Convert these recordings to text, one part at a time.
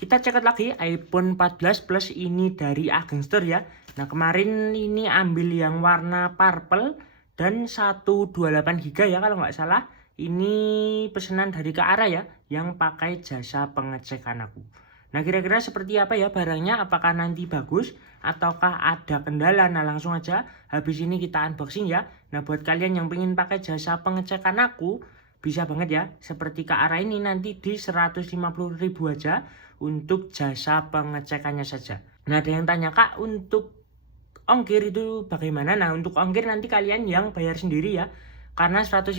Kita cek lagi iPhone 14 Plus ini dari Ageng Store ya. Nah kemarin ini ambil yang warna purple dan 128 GB ya kalau nggak salah. Ini pesanan dari Kak Ara ya yang pakai jasa pengecekan aku. Nah kira-kira seperti apa ya barangnya, apakah nanti bagus ataukah ada kendala? Nah langsung aja habis ini kita unboxing ya. Nah buat kalian yang pengen pakai jasa pengecekan aku bisa banget ya, seperti Kak Ara ini nanti di 150.000 aja untuk jasa pengecekannya saja. Nah ada yang tanya, Kak untuk ongkir itu bagaimana? Nah untuk ongkir nanti kalian yang bayar sendiri ya, karena 150.000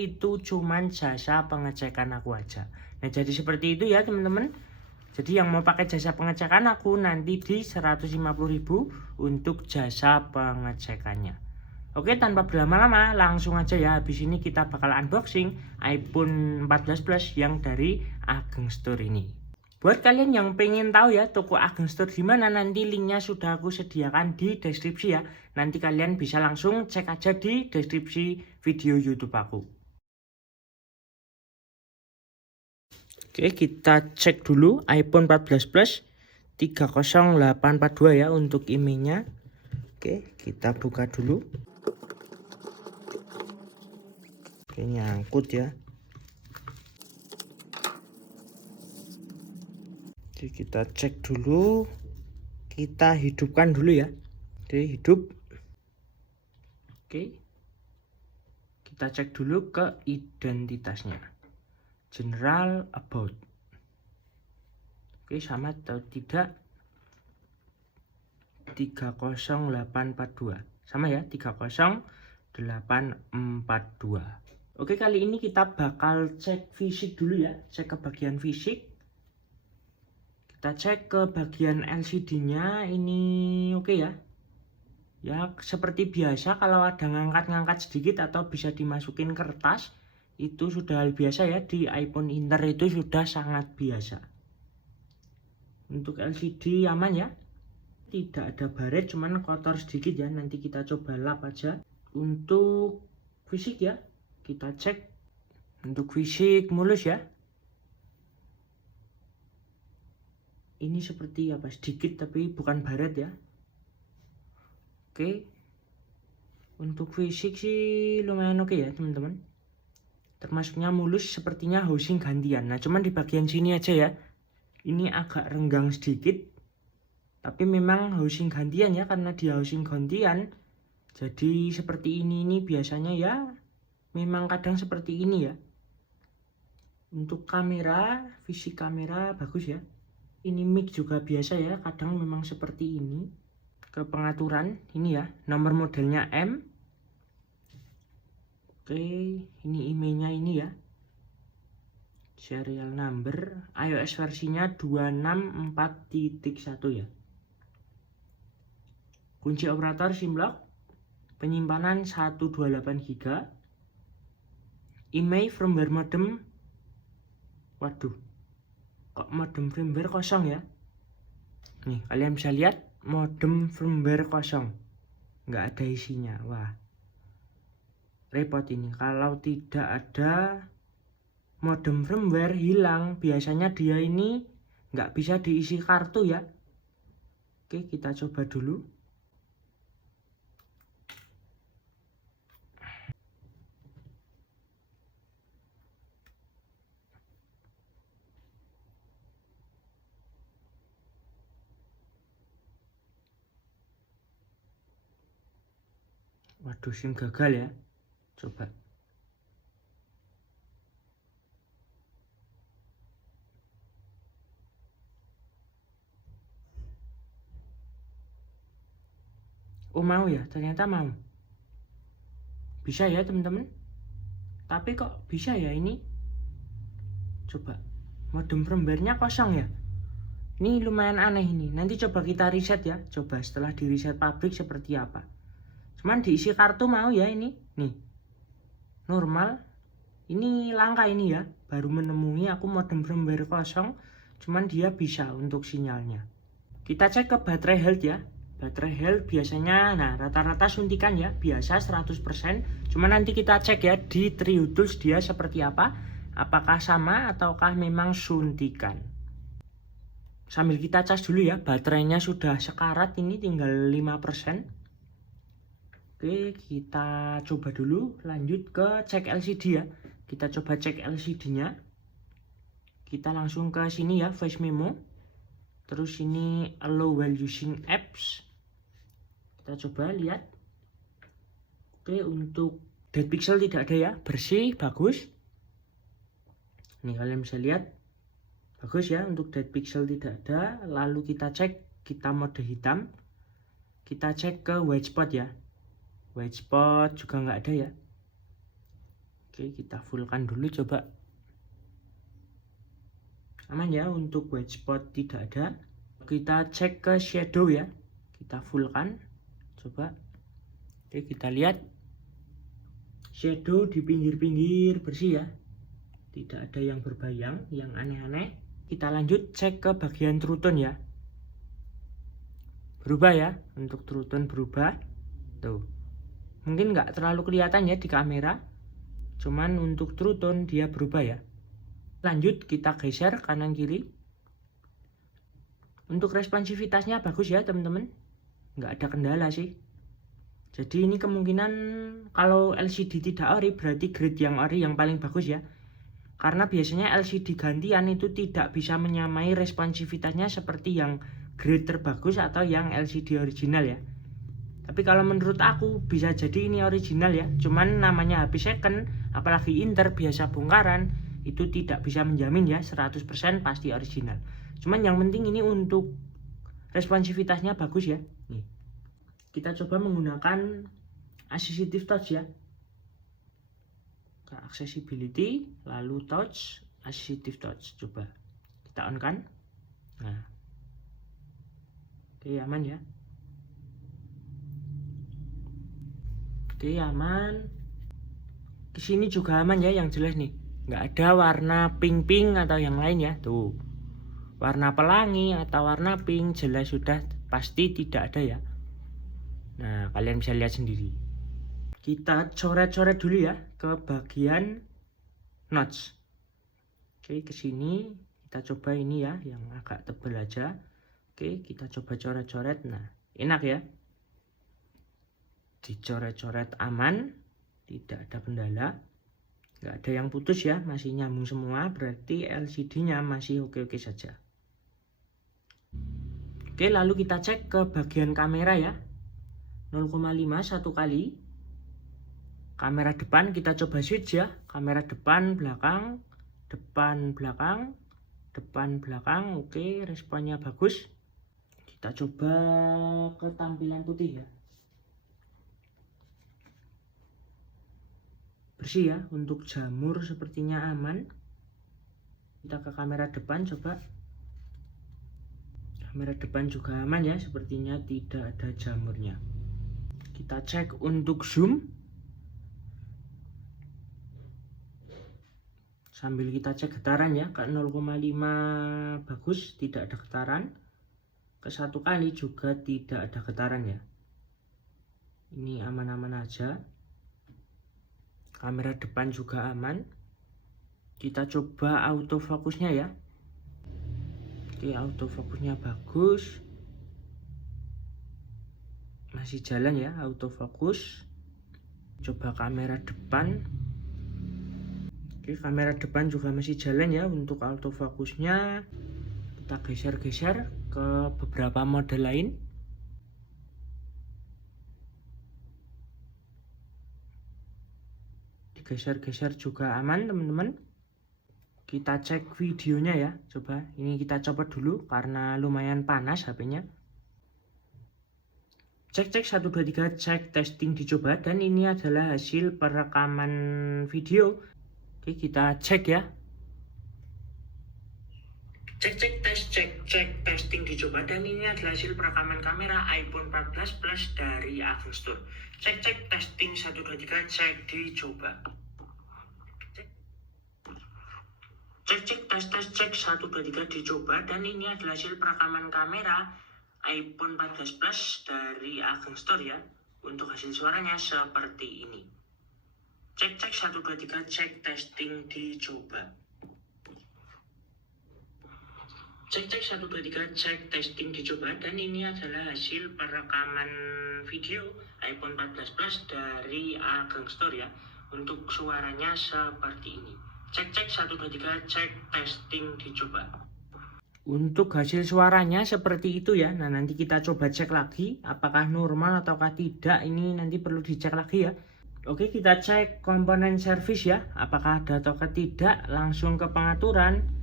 itu cuman jasa pengecekan aku aja. Nah jadi seperti itu ya teman-teman. Jadi yang mau pakai jasa pengecekan aku nanti di 150.000 untuk jasa pengecekannya. Oke, tanpa berlama-lama langsung aja ya, habis ini kita bakal unboxing iPhone 14 Plus yang dari Ageng Store ini. Buat kalian yang pengen tahu ya toko Ageng Store di mana, nanti linknya sudah aku sediakan di deskripsi ya. Nanti kalian bisa langsung cek aja di deskripsi video YouTube aku. Oke, kita cek dulu iPhone 14 Plus 30842 ya untuk emailnya. Oke, kita buka dulu. Oke, nyangkut ya. Jadi kita cek dulu, kita hidupkan dulu ya. Oke, hidup. Oke, kita cek dulu ke identitasnya. General about. Oke, sama atau tidak 30842. Sama ya, 30842. Oke, kali ini kita bakal cek fisik dulu ya. Cek ke bagian fisik. Kita cek ke bagian LCD-nya, ini oke ya. Ya, seperti biasa kalau ada ngangkat-ngangkat sedikit atau bisa dimasukin kertas, itu sudah hal biasa ya. Di iPhone Inter itu sudah sangat biasa. Untuk LCD aman ya. Tidak ada baret, cuman kotor sedikit ya. Nanti kita coba lap aja. Untuk fisik ya, kita cek. Untuk fisik mulus ya. Ini seperti apa, sedikit tapi bukan baret ya. Oke, untuk fisik sih lumayan oke ya teman-teman. Termasuknya mulus, sepertinya housing gantian. Nah cuman di bagian sini aja ya, ini agak renggang sedikit. Tapi memang housing gantian ya, karena dia housing gantian. Jadi seperti ini biasanya ya, memang kadang seperti ini ya. Untuk kamera, fisik kamera bagus ya. Ini mic juga biasa ya, kadang memang seperti ini. Ke pengaturan, ini ya, nomor modelnya M. Oke, ini emailnya ini ya. Serial number, iOS versinya 264.1 ya. Kunci operator SIM lock, penyimpanan 128 GB. Email firmware modem. Waduh, kok modem firmware kosong ya. Nih kalian bisa lihat modem firmware kosong, nggak ada isinya. Wah repot ini kalau tidak ada modem firmware hilang. Biasanya dia ini nggak bisa diisi kartu ya. Oke, kita coba dulu. Waduh, SIM gagal ya. Coba. Oh mau ya, ternyata mau. Bisa ya teman-teman. Tapi kok bisa ya ini? Coba. Modem firmware-nya kosong ya. Ini lumayan aneh ini. Nanti coba kita reset ya. Coba setelah di reset pabrik seperti apa. Cuman diisi kartu mau ya ini. Nih. Normal. Ini langka ini ya. Baru menemui aku modem firmware kosong. Cuman dia bisa untuk sinyalnya. Kita cek ke baterai health ya. Baterai health biasanya, nah rata-rata suntikan ya. Biasa 100%. Cuman nanti kita cek ya di TriuTools dia seperti apa. Apakah sama ataukah memang suntikan. Sambil kita cas dulu ya, baterainya sudah sekarat, ini tinggal 5%. Oke, kita coba dulu lanjut ke cek LCD ya. Kita coba cek LCD-nya. Kita langsung ke sini ya, voice memo. Terus ini allow while using apps. Kita coba lihat. Oke, untuk dead pixel tidak ada ya, bersih, bagus. Nih kalian bisa lihat, bagus ya, untuk dead pixel tidak ada. Lalu kita cek, kita mode hitam. Kita cek ke white spot ya. White spot juga nggak ada ya. Oke, kita fullkan dulu coba. Aman ya, untuk white spot tidak ada. Kita cek ke shadow ya, kita fullkan coba. Oke, kita lihat shadow di pinggir-pinggir bersih ya, tidak ada yang berbayang, yang aneh-aneh. Kita lanjut cek ke bagian true tone ya, berubah ya, untuk true tone berubah tuh. Mungkin nggak terlalu kelihatan ya di kamera, cuman untuk true tone dia berubah ya. Lanjut kita geser kanan kiri. Untuk responsivitasnya bagus ya teman-teman, nggak ada kendala sih. Jadi ini kemungkinan kalau LCD tidak ori berarti grade yang ori yang paling bagus ya. Karena biasanya LCD gantian itu tidak bisa menyamai responsivitasnya seperti yang grade terbagus atau yang LCD original ya. Tapi kalau menurut aku bisa jadi ini original ya. Cuman namanya HP second, apalagi Inter biasa bongkaran, itu tidak bisa menjamin ya 100% pasti original. Cuman yang penting ini untuk responsivitasnya bagus ya. Nih, kita coba menggunakan assistive touch ya. Ke accessibility, lalu touch, assistive touch. Coba kita on kan. Nah, oke, aman ya. Oke, aman. Kesini juga aman ya, yang jelas nih. Nggak ada warna pink-pink atau yang lain ya. Tuh, warna pelangi atau warna pink jelas sudah pasti tidak ada ya. Nah, kalian bisa lihat sendiri. Kita coret-coret dulu ya ke bagian notch. Oke, ke sini kita coba ini ya, yang agak tebal aja. Oke, kita coba coret-coret. Nah, enak ya. Dicoret-coret aman, tidak ada kendala. Nggak ada yang putus ya, masih nyambung semua, berarti LCD-nya masih oke-oke saja. Oke, lalu kita cek ke bagian kamera ya. 0,5 satu kali. Kamera depan kita coba switch ya. Kamera depan, belakang, depan, belakang, depan, belakang. Oke, responnya bagus. Kita coba ke tampilan putih ya. Bersih ya, untuk jamur sepertinya aman. Kita ke kamera depan coba. Kamera depan juga aman ya, sepertinya tidak ada jamurnya. Kita cek untuk zoom. Sambil kita cek getaran ya, ke 0,5 bagus, tidak ada getaran. Ke satu kali juga tidak ada getaran ya. Ini aman-aman aja. Kamera depan juga aman. Kita coba autofokusnya ya. Oke, autofokusnya bagus. Masih jalan ya autofokus. Coba kamera depan. Oke, kamera depan juga masih jalan ya untuk autofokusnya. Kita geser-geser ke beberapa mode lain. Geser-geser juga aman teman-teman. Kita cek videonya ya, coba ini kita copot dulu karena lumayan panas HP-nya. Cek 1 2 3, cek testing dicoba, dan ini adalah hasil perekaman video. Oke, kita cek ya. Cek testing dicoba, dan ini adalah hasil perekaman kamera iPhone 14 Plus dari Agung Store. Cek testing 1 2 3, cek dicoba. Cek 1 2 3 dicoba, dan ini adalah hasil perekaman kamera iPhone 14 Plus dari Agung Store ya. Untuk hasil suaranya seperti ini. Cek 1 2 3, cek testing dicoba. Cek 1 2 3 cek testing dicoba, dan ini adalah hasil perekaman video iPhone 14 Plus dari Ageng Store ya. Untuk suaranya seperti ini. Cek 1 2 3 cek testing dicoba. Untuk hasil suaranya seperti itu ya. Nah, nanti kita coba cek lagi apakah normal ataukah tidak. Ini nanti perlu dicek lagi ya. Oke, kita cek komponen service ya, apakah ada atau tidak. Langsung ke pengaturan,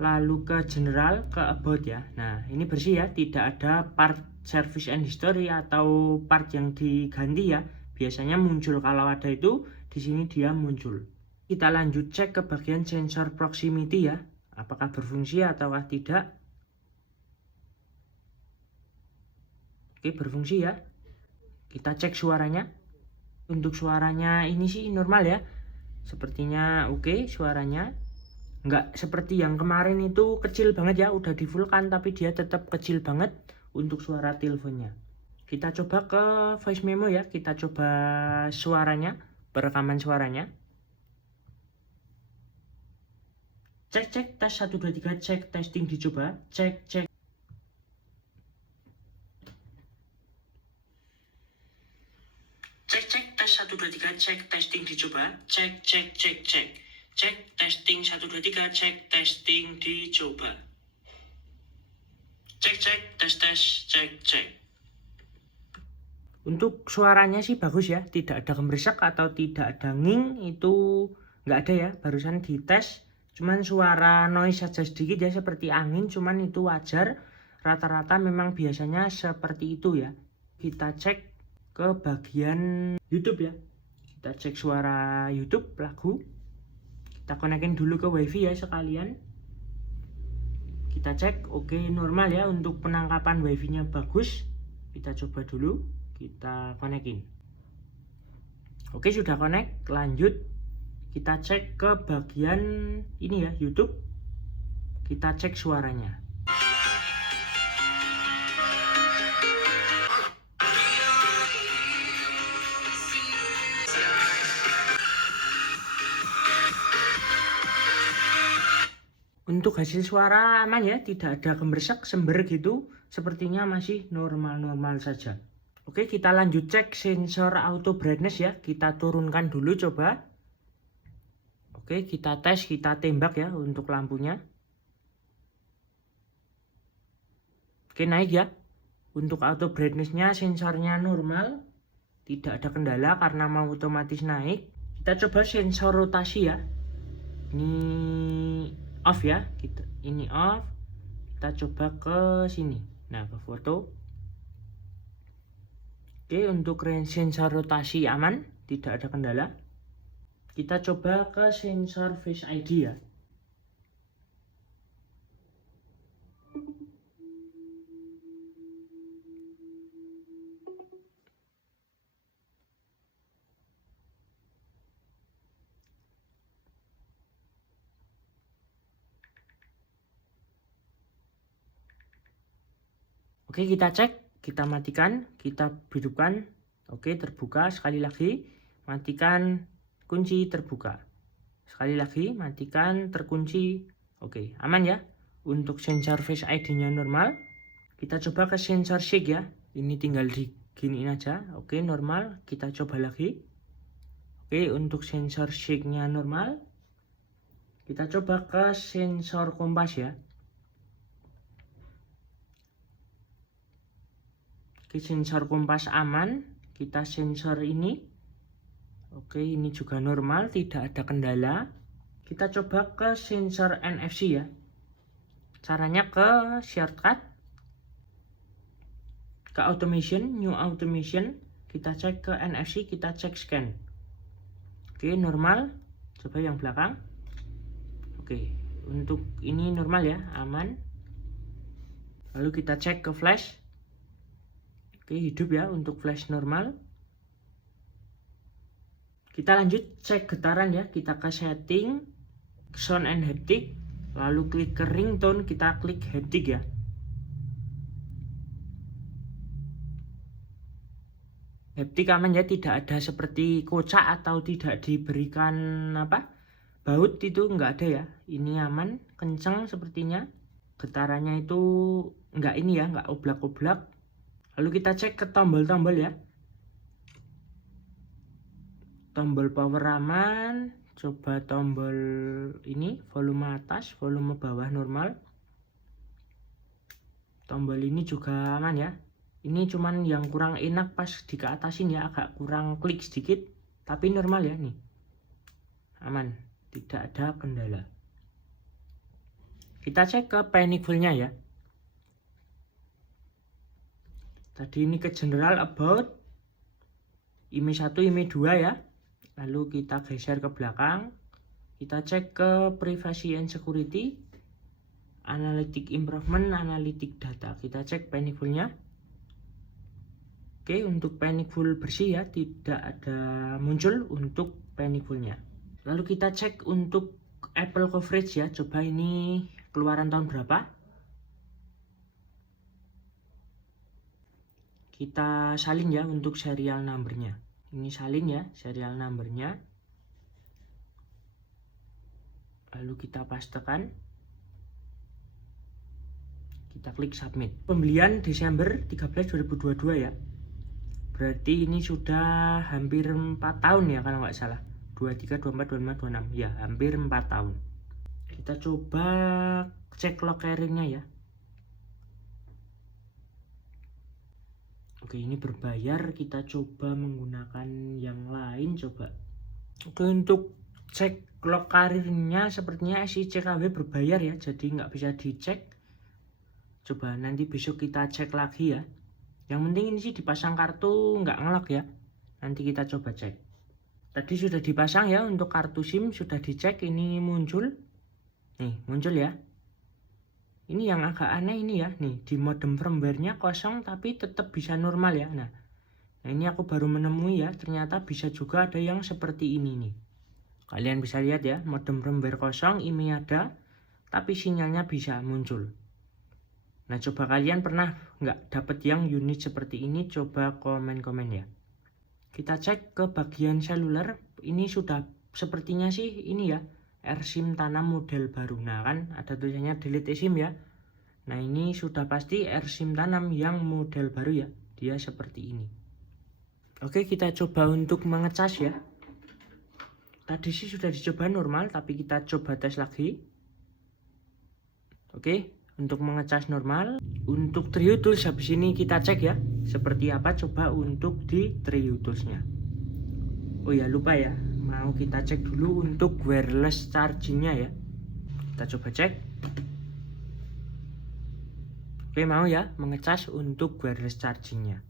lalu ke general, ke about ya. Nah, ini bersih ya, tidak ada part service and history atau part yang diganti ya. Biasanya muncul kalau ada itu, di sini dia muncul. Kita lanjut cek ke bagian sensor proximity ya, apakah berfungsi ataukah tidak. Oke, berfungsi ya. Kita cek suaranya. Untuk suaranya ini sih normal ya, sepertinya oke suaranya. Nggak seperti yang kemarin itu kecil banget ya, udah di fullkan tapi dia tetap kecil banget untuk suara teleponnya. Kita coba ke voice memo ya, kita coba suaranya, perekaman suaranya. Cek tes 1 2 3 cek testing dicoba, cek. Cek tes 1 2 3 cek testing dicoba, cek testing 1 2 3 cek testing dicoba. Cek tes cek. Untuk suaranya sih bagus ya, tidak ada gemerisek atau tidak ada nging, itu nggak ada ya, barusan dites. Cuman suara noise saja sedikit ya, seperti angin, cuman itu wajar. Rata-rata memang biasanya seperti itu ya. Kita cek ke bagian YouTube ya, kita cek suara YouTube lagu. Kita konekin dulu ke wifi ya sekalian. Kita cek oke normal ya, untuk penangkapan wifi nya bagus. Kita coba dulu, kita konekin. Oke, sudah connect. Lanjut kita cek ke bagian ini ya, YouTube. Kita cek suaranya. Untuk hasil suara aman ya, tidak ada gemersek, sember gitu. Sepertinya masih normal-normal saja. Oke, kita lanjut cek sensor auto brightness ya. Kita turunkan dulu coba. Oke, kita tes, kita tembak ya untuk lampunya. Oke, naik ya. Untuk auto brightness-nya sensornya normal. Tidak ada kendala karena mau otomatis naik. Kita coba sensor rotasi ya. Ini off ya, ini off. Kita coba ke sini, nah ke foto. Oke, untuk sensor rotasi aman, tidak ada kendala. Kita coba ke sensor Face ID ya. Oke, kita cek, kita matikan, kita hidupkan. Oke, terbuka sekali lagi, matikan, kunci, terbuka. Sekali lagi, matikan, terkunci. Oke, aman ya. Untuk sensor Face ID-nya normal. Kita coba ke sensor shake ya. Ini tinggal diginiin aja. Oke, normal. Kita coba lagi. Oke, untuk sensor shake-nya normal. Kita coba ke sensor kompas ya. Oke, sensor kompas aman. Kita sensor ini. Oke, ini juga normal, tidak ada kendala. Kita coba ke sensor NFC ya. Caranya ke shortcut, ke automation, new automation. Kita cek ke NFC, kita cek scan. Oke, normal. Coba yang belakang. Oke, untuk ini normal ya, aman. Lalu kita cek ke flash. Oke, hidup ya untuk flash normal. Kita lanjut cek getaran ya. Kita ke setting, sound and haptic, lalu klik ke ringtone, kita klik haptic ya. Haptic aman ya, tidak ada seperti kocak atau tidak diberikan baut, itu enggak ada ya. Ini aman, kenceng sepertinya. getarannya itu enggak ini ya, enggak oblak-oblak. Lalu kita cek ke tombol-tombol ya. Tombol power aman, coba tombol ini volume atas, volume bawah normal. Tombol ini juga aman ya. Ini cuman yang kurang enak pas di keatasin ya, agak kurang klik sedikit, tapi normal ya nih. Aman, tidak ada kendala. Kita cek ke panic full-nya ya. Tadi ini ke general about, IMEI 1, IMEI 2 ya. Lalu kita geser ke belakang. Kita cek ke privacy and security, analytic improvement, analytic data. Kita cek panic full-nya. Oke, untuk panic full bersih ya, tidak ada muncul untuk panic full-nya. Lalu kita cek untuk Apple coverage ya. Coba ini keluaran tahun berapa. Kita salin ya untuk serial number-nya. Ini salin ya serial number-nya. Lalu kita pastekan. Kita klik submit. Pembelian Desember 13 2022 ya. Berarti ini sudah hampir 4 tahun ya kalau nggak salah. 23, 24, 25, 26. Ya, hampir 4 tahun. Kita coba cek log carrier-nya ya. Oke, ini berbayar. Kita coba menggunakan yang lain coba. Oke, untuk cek log carrier-nya sepertinya SICKW berbayar ya, jadi nggak bisa dicek. Coba nanti besok kita cek lagi ya. Yang penting ini sih dipasang kartu nggak ngelok ya. Nanti kita coba cek. Tadi sudah dipasang ya untuk kartu SIM, sudah dicek, ini muncul. Nih, muncul ya. Ini yang agak aneh ini ya, nih di modem firmware-nya kosong tapi tetap bisa normal ya. Nah, ini aku baru menemui ya, ternyata bisa juga ada yang seperti ini nih. Kalian bisa lihat ya, modem firmware kosong, IMEI ada, tapi sinyalnya bisa muncul. Nah, coba kalian pernah nggak dapet yang unit seperti ini? Coba komen-komen ya. Kita cek ke bagian seluler, ini sudah sepertinya sih ini ya, eSIM tanam model baru. Nah kan ada tulisannya delete eSIM ya. Nah ini sudah pasti eSIM tanam yang model baru ya. Dia seperti ini. Oke, kita coba untuk mengecas ya. Tadi sih sudah dicoba normal, tapi kita coba tes lagi. Oke, untuk mengecas normal. Untuk Trio Tools habis ini kita cek ya, seperti apa coba untuk di Trio Tools-nya. Oh ya, lupa ya, mau kita cek dulu untuk wireless charging-nya ya. Kita coba cek. Oke, mau ya mengecas untuk wireless charging-nya.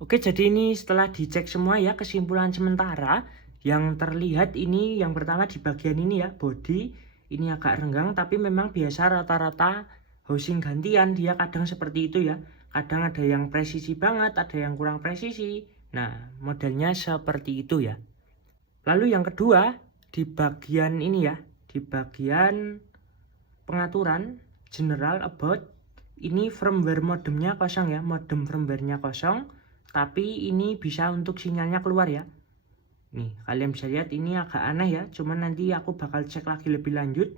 Oke, jadi ini setelah dicek semua ya, kesimpulan sementara yang terlihat ini yang pertama di bagian ini ya, body ini agak renggang, tapi memang biasa rata-rata housing gantian dia kadang seperti itu ya. Kadang ada yang presisi banget, ada yang kurang presisi. Nah, modelnya seperti itu ya. Lalu yang kedua, di bagian ini ya, di bagian pengaturan general about, ini firmware modemnya kosong ya, modem firmware-nya kosong, tapi ini bisa untuk sinyalnya keluar ya. Nih, kalian bisa lihat ini agak aneh ya, cuman nanti aku bakal cek lagi lebih lanjut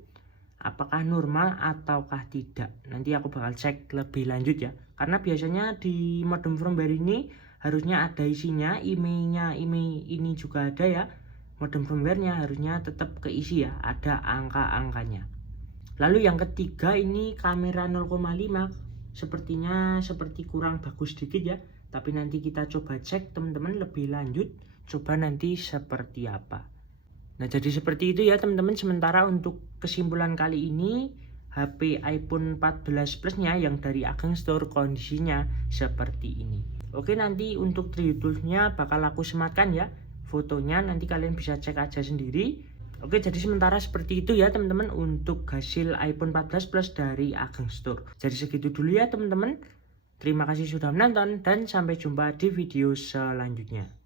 apakah normal ataukah tidak. Nanti aku bakal cek lebih lanjut ya, karena biasanya di modem firmware ini harusnya ada isinya, IMEI-nya, IMEI ini juga ada ya. Modem firmware-nya harusnya tetap keisi ya, ada angka-angkanya. Lalu yang ketiga ini kamera 0,5, sepertinya seperti kurang bagus sedikit ya. Tapi nanti kita coba cek teman-teman lebih lanjut, coba nanti seperti apa. Nah, jadi seperti itu ya teman-teman. Sementara untuk kesimpulan kali ini, HP iPhone 14 Plus-nya yang dari Ageng Store kondisinya seperti ini. Oke, nanti untuk Trio Tools-nya bakal aku sematkan ya fotonya, nanti kalian bisa cek aja sendiri. Oke, jadi sementara seperti itu ya teman-teman untuk hasil iPhone 14 Plus dari Ageng Store. Jadi segitu dulu ya teman-teman. Terima kasih sudah menonton dan sampai jumpa di video selanjutnya.